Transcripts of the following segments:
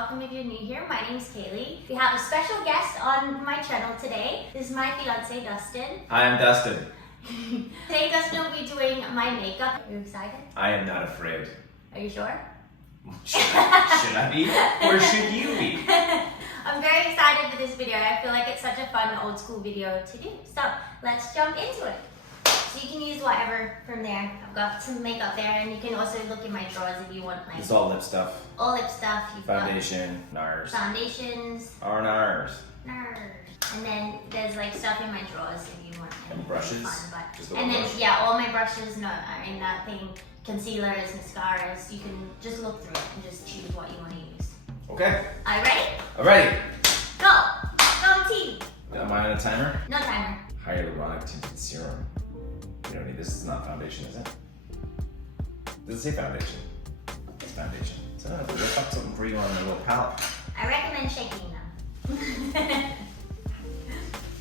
welcome if you're new here. My name's Kaylee. We have a special guest on my channel today. This is my fiance, Dustin. Hi, I'm Dustin. Today, Dustin will be doing my makeup. Are you excited? I am not afraid. Are you sure? Should I be? Or should you be? I'm very excited for this video. I feel like it's such a fun old school video to do. So let's jump into it. So you can use whatever from there. I've got some makeup there, and you can also look in my drawers if you want. Like, It's all lip stuff. all lip stuff. You've Foundation, got NARS. foundations. NARS. And then there's like stuff in my drawers if you want. And brushes? Fun, Just a and then brush. yeah, all my brushes are in that thing. Concealers, mascaras. You can just look through it and just choose what you want to use. Okay. Are you ready? Alrighty. Go! Go team! Am I on a timer? No timer. Hyaluronic tinted serum. You don't need this. It's not foundation, is it? Does it say foundation? It's foundation. So I have to whip up something for you on the little palette. I recommend shaking them.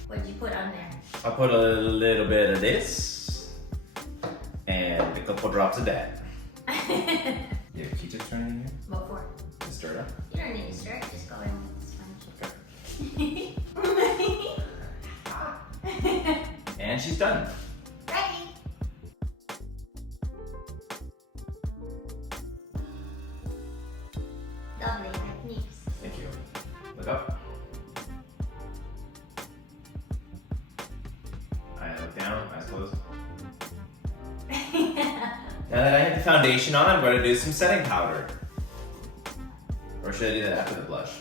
What'd you put on there? I'll put a little bit of this and a couple drops of that. You have Q-tips or anything here? What for? To stir it up? You don't need to stir it, just go in with the sponge. And she's done. Ready? Lovely techniques. Thank you. Look up. I look down, eyes closed. Now that I have the foundation on, I'm going to do some setting powder. Or should I do that after the blush?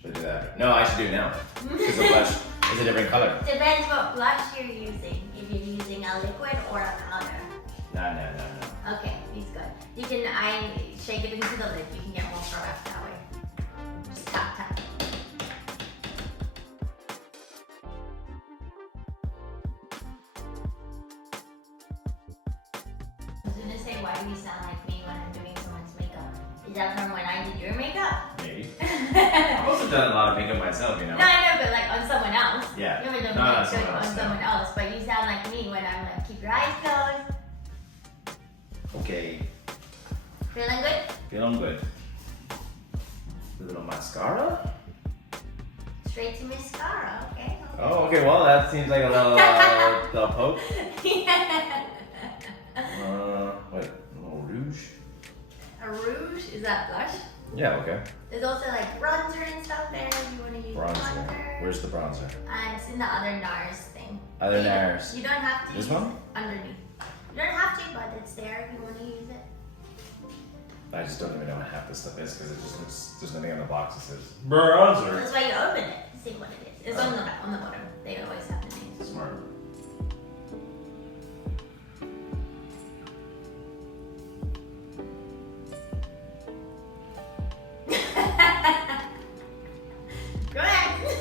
Should I do that after? No, I should do it now. Because the blush is a different color. Depends what blush you're using. If you're using a liquid or a powder. No. Okay, he's good. You can, I shake it into the lid. You can get more product that way. Just tap, tap. I was gonna say, why do you sound like me when I'm doing someone's makeup? Is that from when I did your makeup? Maybe. I've also done a lot of makeup myself, you know. No, I know, but like on someone else. Yeah. You haven't done No, makeup someone on else, no. someone else, but you sound like me when I'm like, keep your eyes closed. Okay. Feeling good? Feeling good. A little mascara. Straight to mascara, okay? Oh, okay. Well, that seems like a little, little poke. Wait, a little rouge. A rouge? Is that blush? Yeah, okay. There's also like bronzer and stuff there if you want to use Bronzer. Where's the bronzer? It's in the other NARS thing. Other You don't- NARS. You don't have to This use one? it underneath. You don't have to, but it's there if you want to use it. I just don't even know what half this stuff is because it just looks, there's nothing on the box that says bronzer. That's why you open it to see what it is. It's on the bottom. They always have the name. Smart. Go ahead.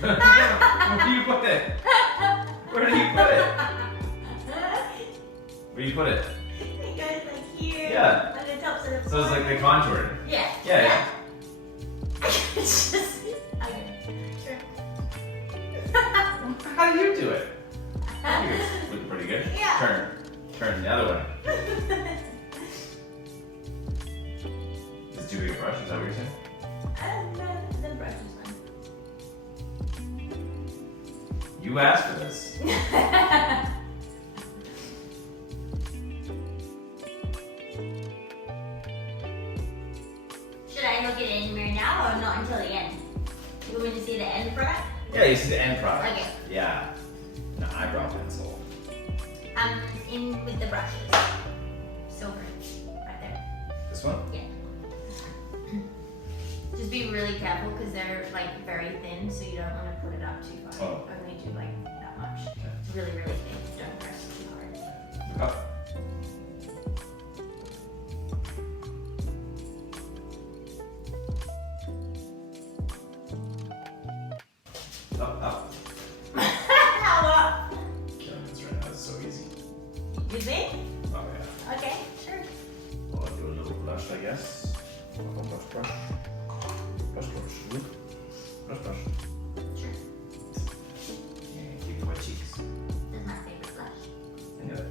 Where do you put it? Where do you put it? Where do you put it? It goes like here. Yeah. On the tops of the So it's like the contour. Yeah. Yeah. It's just, okay. Sure. How do you do it? I think it's looking pretty good. Yeah. Turn the other way. Is it too big a brush? Is that what you're saying? The brush is You asked for this. fine. Should I look at it in the mirror now or not until the end? You want me to see the end product? Yeah, you see the end product. Okay. Yeah. No, eyebrow pencil. I'm in with the brushes. Silver. Right there. This one? Yeah. Just be really careful because they're like very thin, so you don't want to put it up too far. Oh. Only do like that much. Okay. It's really, really thin. Don't press too hard. Up. Up. How up? Killing this right now. It's so easy. You think? Oh yeah. Okay, sure. Well, I'll do a little blush, I guess. Brush. Brush. Sure. And keep my cheeks. This is my favorite blush. I knew it.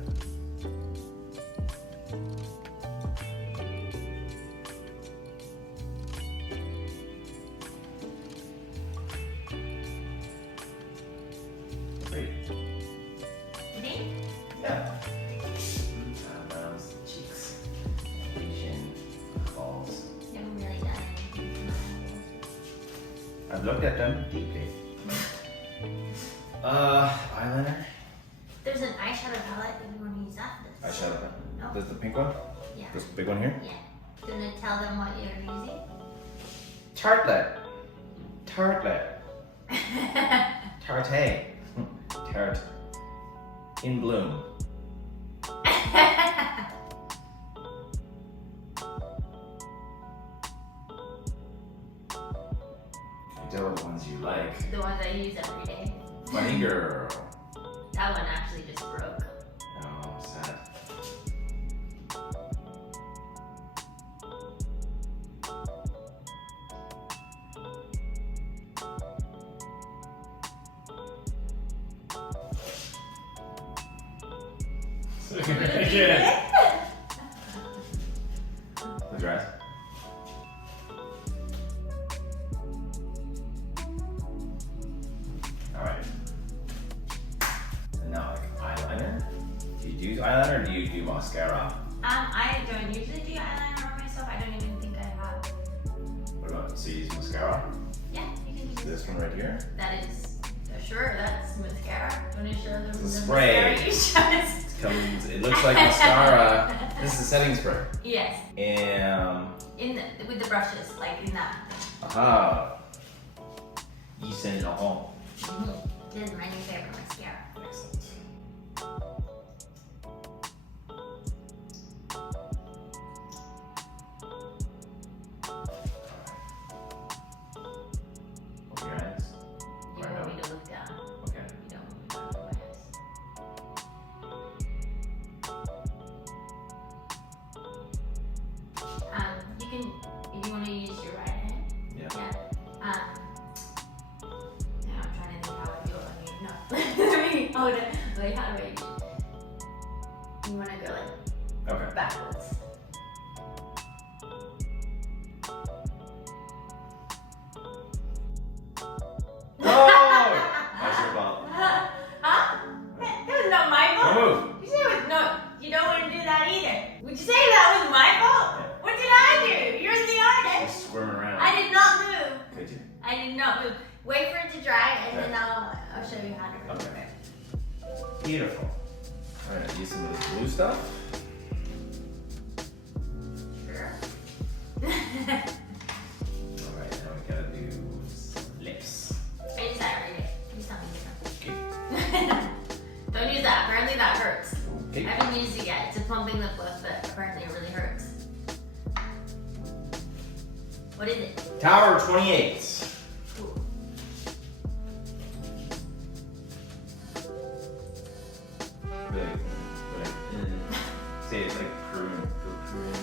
Eyebrows, cheeks, chin, balls. You haven't really done anything. I've looked at them deeply. Eyeliner. There's an eyeshadow palette if you want to use that. Eyeshadow pen. No. There's the pink one? Yeah. This big one here? Yeah. Gonna tell them what you're using? Tartlet. Tartlet. Tarte. Tart. In bloom. These are the ones you like. The ones I use every day. Funny girl. That one actually just broke. Oh, sad. Again. Close your eyes. Alright. And now, like, eyeliner. Do you do eyeliner or do you do mascara? I don't usually do eyeliner on myself. I don't even think I have. What about, so you use mascara? Yeah, you can use This one right here? That is, sure, that's mascara. Want to show them It's a the spray. mascara you just... It looks like mascara. This is a setting spray. Yes, with the brushes, like in that. Aha. You send it home. This is my new favorite mascara. Excellent. Open your eyes. You want me to look down. Okay. You don't want me to look at my eyes. You can, if you want to use your right hand. Yeah. Yeah. Now I'm trying to think how I feel on you. No. Let me hold it. Wait, how do I use it? You want to go like Okay. backwards. Oh! That's your fault. Huh? That was not my fault. Move. You said it was no. You don't want to do that either. Would you say that was my fault? Yeah. What did I do? You're the artist. Just squirm around. I did not move. Could you? I did not move. Wait for it to dry, and then I'll show you how to remove Okay. it. Beautiful. Alright, use some of this blue stuff. Sure. Alright, now we gotta do some lips. I use that every day. Use something different. Okay. Don't use that. Apparently that hurts. Okay. I haven't used it yet. It's a plumping lip gloss, but apparently it really hurts. What is it? Tower 28. Ooh. Say it's like prune. Go prune.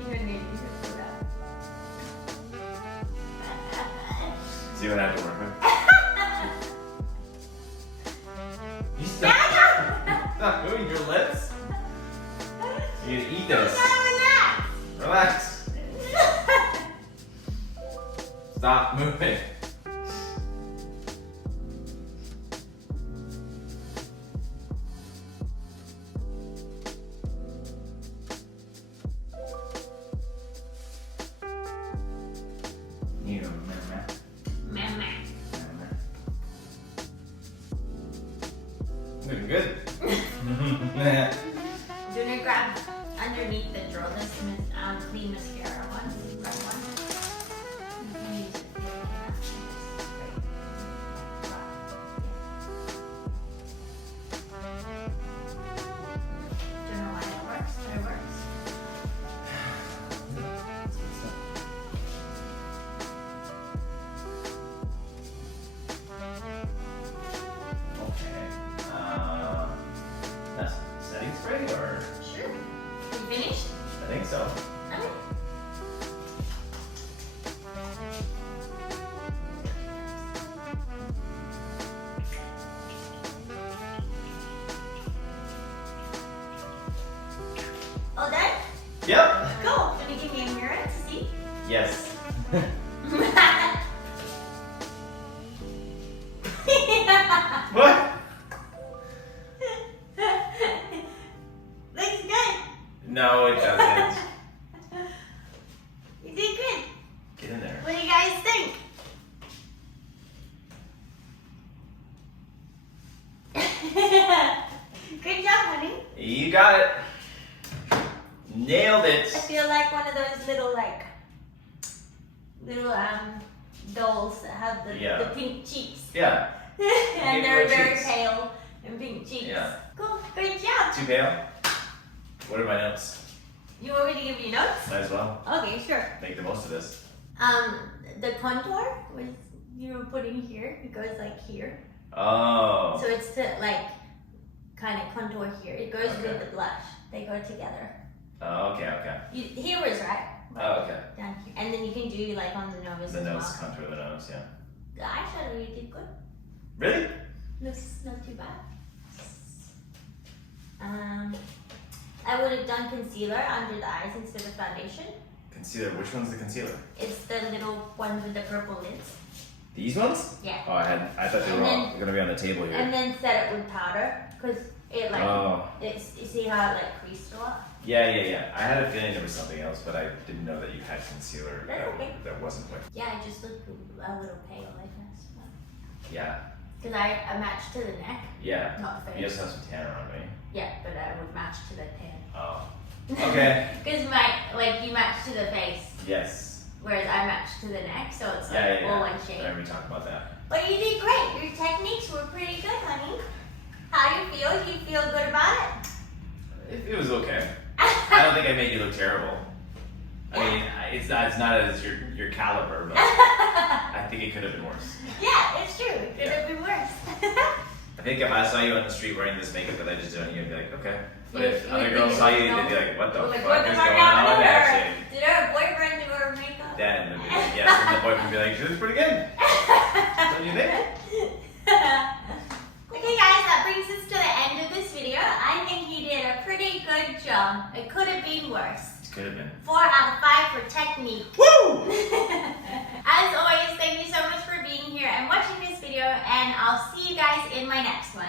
You're gonna need to do that. See what I have to work with? You stop moving your lips. You need to eat this. Relax. Stop moving. You go, Man. Looking good. Do you grab underneath the draw this clean mascara one? Grab one. You can use it. Don't know why it works, but it works. Okay. That's setting spray or? Sure. You finished? I think so. Okay. All done? Yep. Cool. Gonna give me a mirror to see? Yes. What? Looks good. No, it doesn't. You did good. Get in there. What do you guys think? Good job, honey. You got it. Nailed I it. feel like one of those little dolls that have the pink cheeks. Yeah. And Give they're her very cheeks. pale and pink cheeks. Yeah. Cool, good job. Too pale? What are my notes? You want me to give you notes? Might as well. Okay, sure. Make the most of this. The contour was you were putting here. It goes like here. Oh. So it's to like kind of contour here. It goes Okay. with the blush. They go together. Oh, okay. Here was right. Oh, okay. Down here. And then you can do like on the nose The as nose, well. contour of the nose, yeah. The eyeshadow you did good. Really? Looks not too bad. I would have done concealer under the eyes instead of foundation. Concealer. Which one's the concealer? It's the little ones with the purple lids. These ones? Yeah. Oh, I thought they were all gonna be on the table here. And then set it with powder because it like you see how it like creased a lot. Yeah. I had a feeling there was something else, but I didn't know that you had concealer That's okay. that wasn't with. Yeah, I just looked a little pale, I guess. Yeah. Because I matched to the neck, Yeah. not the face. You also have some tanner on me. Yeah, but I would match to the tan. Oh. Okay. Because you match to the face, Yes. whereas I match to the neck, so it's like Yeah. all one shape. I remember we talked about that. But you did great. Your techniques were pretty good, honey. How do you feel? Do you feel good about it? It was okay. I don't think I made you look terrible. I mean, it's not as your caliber, but I think it could have been worse. Yeah, it's true. It could have been worse. I think if I saw you on the street wearing this makeup that I just did on you, I'd be like, okay. But if You other would girls think saw it you, was they'd be like, what the Like, fuck what the is fuck going on happened to there? her? Did her boyfriend do her makeup? Then they'd be like, yes, and the boyfriend would be like, she looks pretty good. Don't you think? Okay guys, that brings us to the end of this video. I think you did a pretty good job. It could have been worse. It could have been. 4 out of 5 for technique. Woo! As always, thank you so much for being here and watching this video, and I'll see you guys in my next one.